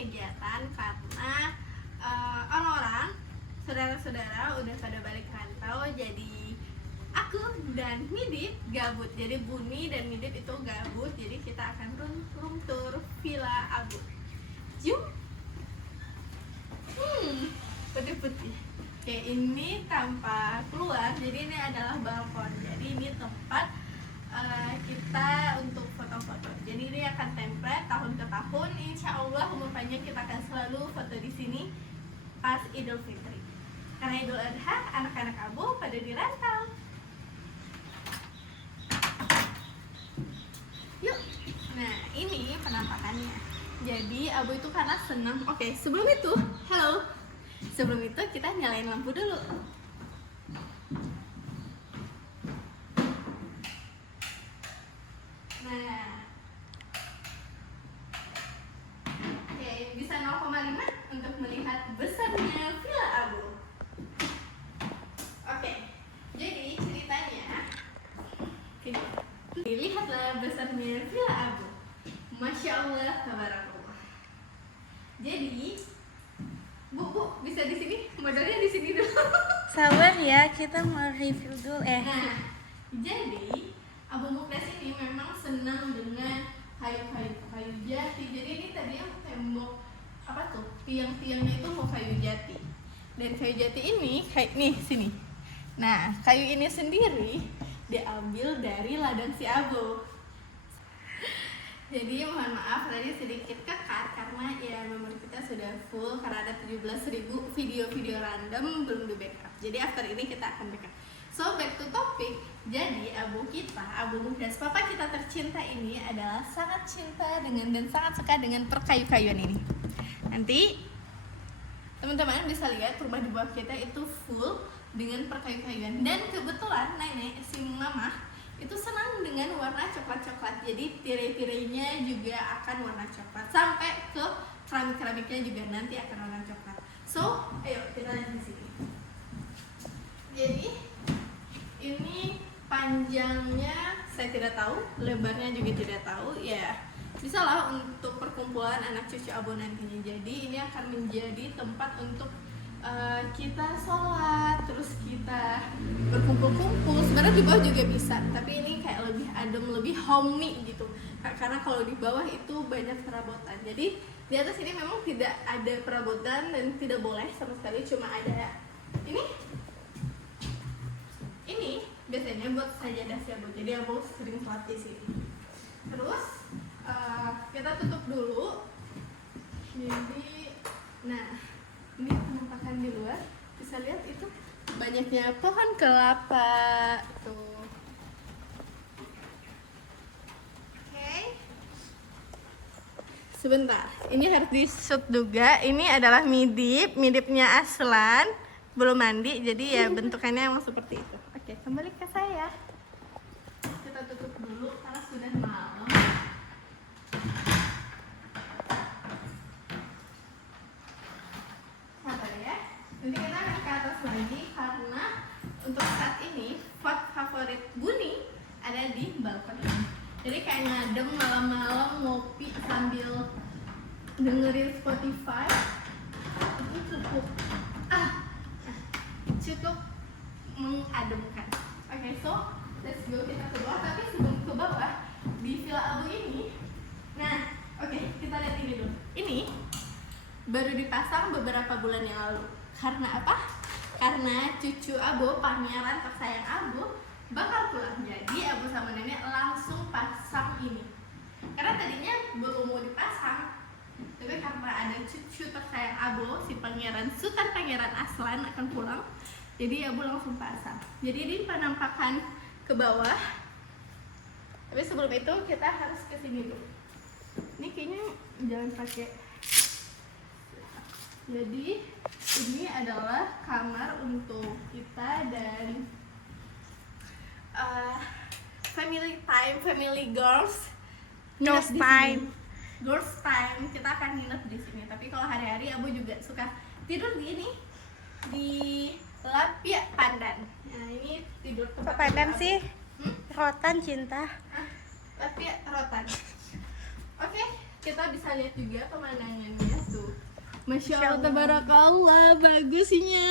kegiatan karena orang-orang saudara-saudara udah pada balik rantau, jadi aku dan Midip gabut. Jadi Buni dan Midip itu gabut, jadi kita akan room tour Villa Abu. Yuk. Putih-putih. Oke, ini tanpa keluar, jadi ini adalah balkon. Jadi ini tempat kita untuk foto-foto. Jadi ini akan template tahun ke tahun. Insya Allah umur panjang kita akan selalu foto di sini pas Idul Fitri. Karena Idul Adha anak-anak Abu pada dirantau. Yuk. Nah, ini penampakannya. Jadi Abu itu karena senang. Oke, sebelum itu, halo. Sebelum itu kita nyalain lampu dulu. Nah, oke, bisa 0,5 untuk melihat besarnya Villa Abu. Oke, jadi ceritanya, lihatlah besarnya Villa Abu. Masya Allah, tabarakallah. Jadi, Bu, bisa di sini? Modalnya di sini dulu. Sabar ya, kita mau review dulu. Nah, jadi Abu Muklas ini memang senang dengan kayu jati. Jadi ini tadi yang tembok apa tuh? Tiang-tiangnya itu mau kayu jati. Dan kayu jati ini kayak nih sini. Nah, kayu ini sendiri diambil dari ladang si Abu. Jadi mohon maaf tadi sedikit kekat karena ya memori kita sudah full karena ada 17.000 video-video random belum di backup. Jadi after ini kita akan backup. So back to topic. Jadi Abu Muklas, papa kita tercinta ini adalah sangat cinta dengan dan sangat suka dengan perkayu-kayuan ini. Nanti teman-teman bisa lihat rumah di bawah kita itu full dengan perkayu-kayuan. Dan kebetulan nenek si mama itu senang dengan warna coklat-coklat. Jadi tirai-tirainya juga akan warna coklat sampai ke keramik-keramiknya juga nanti akan warna coklat. So, ayo kita lihat di sini. Jadi ini panjangnya saya tidak tahu, lebarnya juga tidak tahu. Ya, bisa lah untuk perkumpulan anak cucu Abu nantinya. Jadi ini akan menjadi tempat untuk kita sholat, terus kita berkumpul-kumpul. Sebenarnya di bawah juga bisa, tapi ini kayak lebih adem, lebih homey gitu. Karena kalau di bawah itu banyak perabotan. Jadi di atas ini memang tidak ada perabotan dan tidak boleh sama sekali, cuma ada ini biasanya buat sajadah si Abu. Jadi Abu sering sholat di sini. Terus kita tutup dulu. Jadi, nah ini penampakan di luar, bisa lihat itu banyaknya pohon kelapa tuh. Oke. Sebentar, ini harus di-shoot juga. Ini adalah midipnya Aslan, belum mandi, jadi ya bentukannya emang seperti itu. Oke, kembali ke saya. Kita tutup dulu karena sudah malam. Nanti kita akan ke atas lagi karena untuk saat ini spot favorit Buni ada di balkon ini. Jadi kayak ngadem malam-malam ngopi sambil dengerin Spotify itu cukup mengademkan. Oke, so let's go kita ke bawah. Tapi sebelum ke bawah di Villa Abu ini, nah oke, kita lihat ini dulu. Ini baru dipasang beberapa bulan yang lalu. Karena apa? Karena cucu Abu, pangeran tersayang Abu, bakal pulang. Jadi Abu sama nenek langsung pasang ini. Karena tadinya belum mau dipasang, tapi karena ada cucu tersayang Abu, si Sultan Pangeran Aslan akan pulang, jadi Abu langsung pasang. Jadi ini penampakan ke bawah. Tapi sebelum itu kita harus ke sini dulu. Ini kayaknya jangan pakai. Jadi ini adalah kamar untuk kita dan family time, family girls. Girls time. Girls time, kita akan nginep di sini. Tapi kalau hari-hari Abu juga suka tidur di ini, di lapia pandan. Nah ini tidur tempat Pandan sih? Rotan cinta. Lapia rotan. Oke, kita bisa lihat juga pemandangannya tuh. Masya Allah, tabarakallah, bagusnya.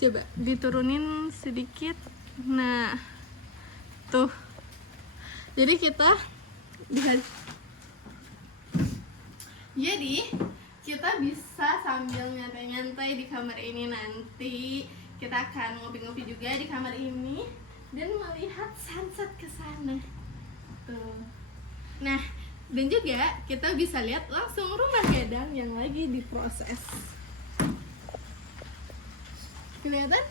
Coba diturunin sedikit. Nah, tuh. Jadi kita kita bisa sambil nyantai-nyantai di kamar ini nanti. Kita akan ngopi-ngopi juga di kamar ini dan melihat sunset ke sana. Tuh. Nah, dan juga kita bisa lihat langsung rumah gadang yang lagi diproses. Kelihatan?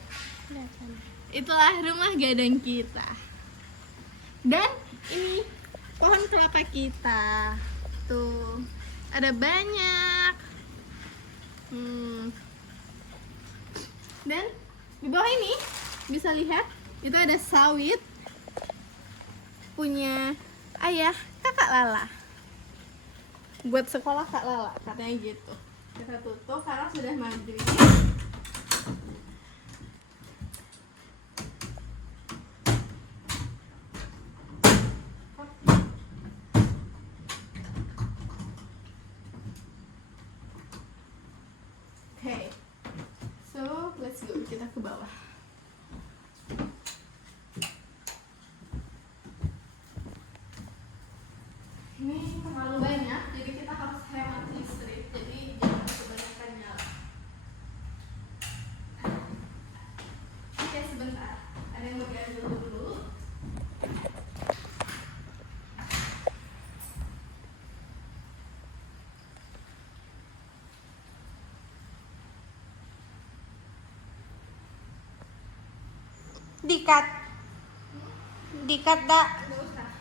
Kelihatan. Itulah rumah gadang kita. Dan ini pohon kelapa kita. Tuh, ada banyak. Dan di bawah ini bisa lihat itu ada sawit punya ayah kakak Lala. Buat sekolah Kak Lala, katanya gitu. Kita tutup karena sudah maghrib. Okay, so let's go, kita ke bawah. Ini terlalu banyak, jadi kita harus hemat listrik, jadi jangan kebanyakan nyala. Oke, sebentar, ada yang mau diambil dulu. Dikat dak. Nggak usah.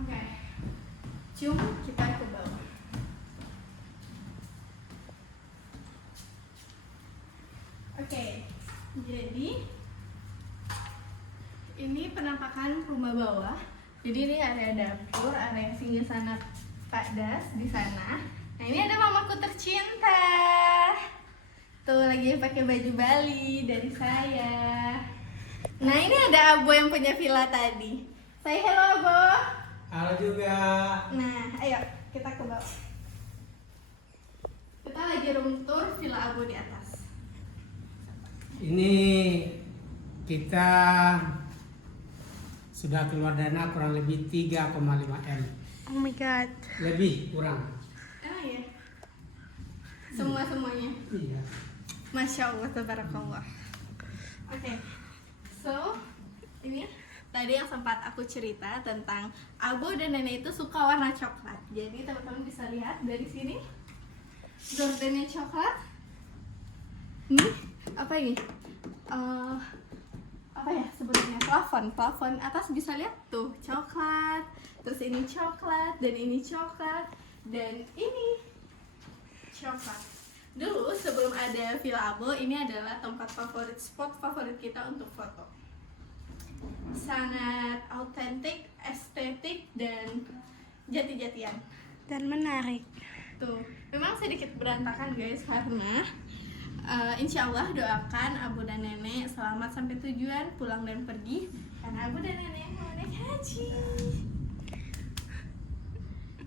Oke, cium kita ke bawah. Oke, jadi ini penampakan rumah bawah. Jadi ini area dapur, area singgah sana Pak Das di sana. Nah ini ada mamaku tercinta. Tuh lagi pakai baju Bali dari saya. Nah ini ada Abo yang punya villa tadi. Say hello Abo. Halo juga. Nah ayo kita ke bawah. Kita lagi room tour villa Abo di atas. Ini kita sudah keluar dana kurang lebih 3,5 M. Oh my god. Lebih kurang. Ya. Semuanya. Iya. Masya Allah, tabarakallah. Oke, so ini tadi yang sempat aku cerita tentang Abo dan nenek itu suka warna coklat. Jadi teman-teman bisa lihat dari sini gordennya coklat. Ini apa ini? Apa ya sebetulnya? Plafon atas bisa lihat tuh coklat. Terus ini coklat dan ini coklat dan ini coklat. Dulu sebelum ada Villa Abo, ini adalah tempat spot favorit kita untuk foto. Sangat autentik, estetik dan jati-jatian. Dan menarik. Tuh, memang sedikit berantakan guys karena insya Allah doakan Abu dan Nenek selamat sampai tujuan, pulang dan pergi karena Abu dan Nenek mau naik haji.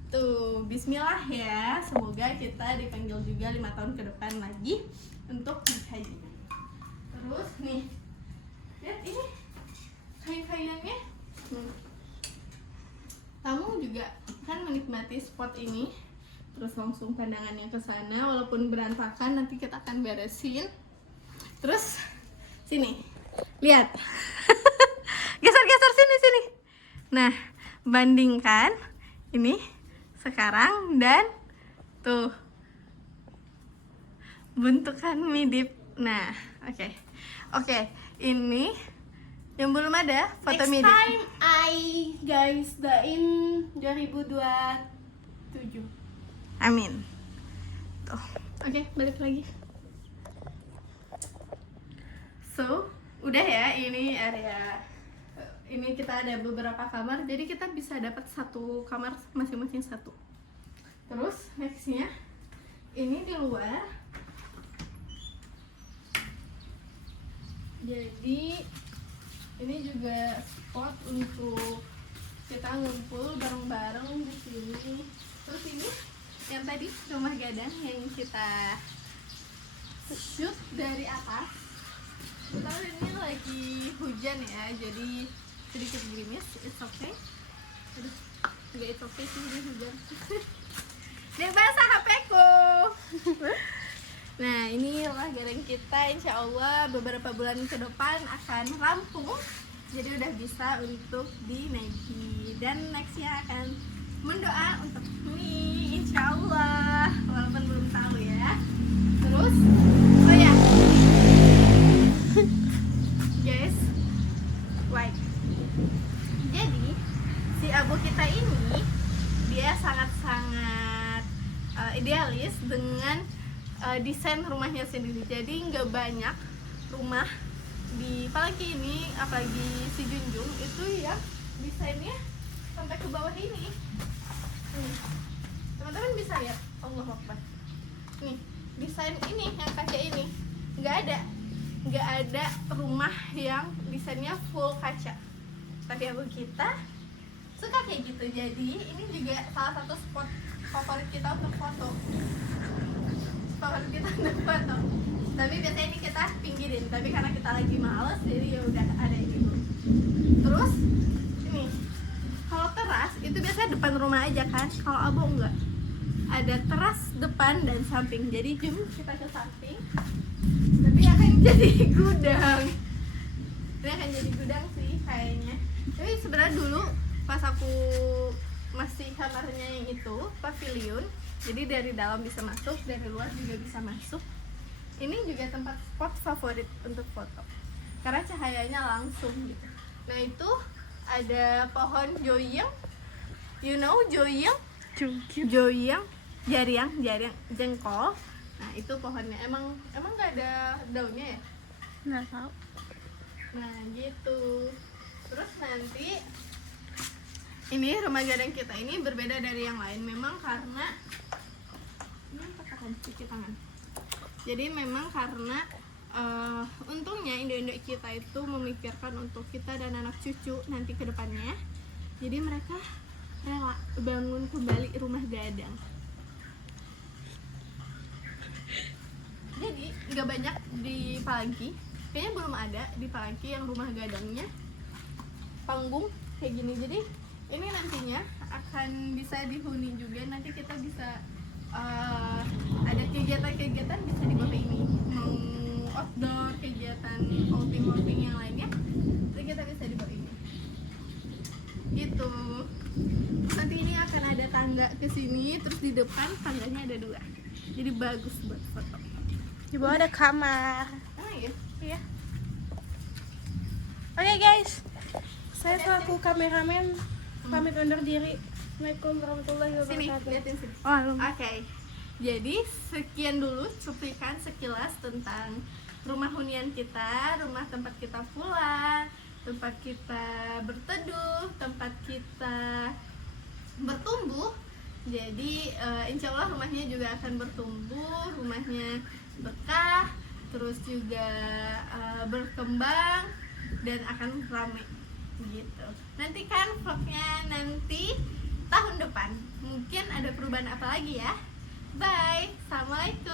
Tuh, bismillah ya. Semoga kita dipanggil juga 5 tahun ke depan lagi untuk naik haji. Terus nih, lihat ini kayu-kayuannya. Kamu juga kan menikmati spot ini. Terus langsung pandangannya ke sana, walaupun berantakan nanti kita akan beresin. Terus sini, lihat. Geser-geser sini. Nah, bandingkan ini sekarang dan tuh bentukan midip. Nah, oke. Ini yang belum ada foto Next midip. time guys doain 2027. Amin. Tuh. Oke, balik lagi. So, udah ya, ini area. Ini kita ada beberapa kamar, jadi kita bisa dapat satu kamar masing-masing satu. Terus nextnya, ini di luar. Jadi ini juga spot untuk kita ngumpul Terus ini yang tadi rumah gadang yang kita shoot dari atas. Kita ini lagi hujan ya, jadi sedikit gerimis. It's okay. Aduh, nggak it's okay sih, ini hujan. Dia basah HP-ku. Nah, ini rumah gadang kita, insya Allah beberapa bulan ke depan akan rampung. Jadi udah bisa untuk dinaiki. Dan nextnya akan mendoa untuk ini, insya Allah. Walaupun belum tahu ya. Terus, oh ya, guys, wait. Jadi si abu kita ini dia sangat-sangat idealis dengan desain rumahnya sendiri. Jadi nggak banyak rumah di Palangki ini, apalagi si Junjung itu yang desainnya sampai ke bawah ini. Nih, teman-teman bisa lihat, Allah Akbar. Nih, desain ini yang kaca ini nggak ada rumah yang desainnya full kaca. Tapi abu kita suka kayak gitu. Jadi ini juga salah satu spot favorit kita untuk foto. Tapi biasanya ini kita pinggirin, tapi karena kita lagi males jadi ya udah ada ini dulu. Terus ini kalau teras itu biasanya depan rumah aja kan, kalau abu enggak, ada teras depan dan samping. Jadi kita ke samping, tapi akan jadi gudang. Ini akan jadi gudang sih kayaknya. Tapi sebenarnya dulu pas aku masih kamarnya yang itu pavilion, jadi dari dalam bisa masuk, dari luar juga bisa masuk. Ini juga tempat spot favorit untuk foto karena cahayanya langsung gitu. Nah itu ada pohon joyang, you know joyang, jariang jengkol. Nah itu pohonnya emang nggak ada daunnya ya? Nggak tahu. Nah gitu. Terus nanti ini rumah gadang kita ini berbeda dari yang lain memang karena ini katakan cuci tangan. Jadi memang karena untungnya induk-induk kita itu memikirkan untuk kita dan anak cucu nanti ke depannya. Jadi mereka rela bangun kembali rumah gadang. Jadi nggak banyak di Palangki, kayaknya belum ada di Palangki yang rumah gadangnya panggung kayak gini. Jadi ini nantinya akan bisa dihuni juga, nanti kita bisa ada kegiatan-kegiatan bisa di bawah ini, mau outdoor, kegiatan outing yang lainnya, jadi kita bisa di bawah ini gitu. Nanti ini akan ada tangga ke sini, terus di depan tangganya ada 2, jadi bagus buat foto. Di bawah ada kamar. Iya. Iya. Oke guys, saya selaku kameramen pamit undur diri. Assalamualaikum warahmatullahi Sini, wabarakatuh. liatin sini. Oh, Oke, jadi sekian dulu cuplikan sekilas tentang rumah hunian kita, rumah tempat kita pulang, tempat kita berteduh, tempat kita bertumbuh. Jadi insya Allah rumahnya juga akan bertumbuh, rumahnya berkah, terus juga berkembang dan akan ramai gitu. Nantikan vlognya nanti tahun depan, mungkin ada perubahan apa lagi ya. Bye, assalamualaikum.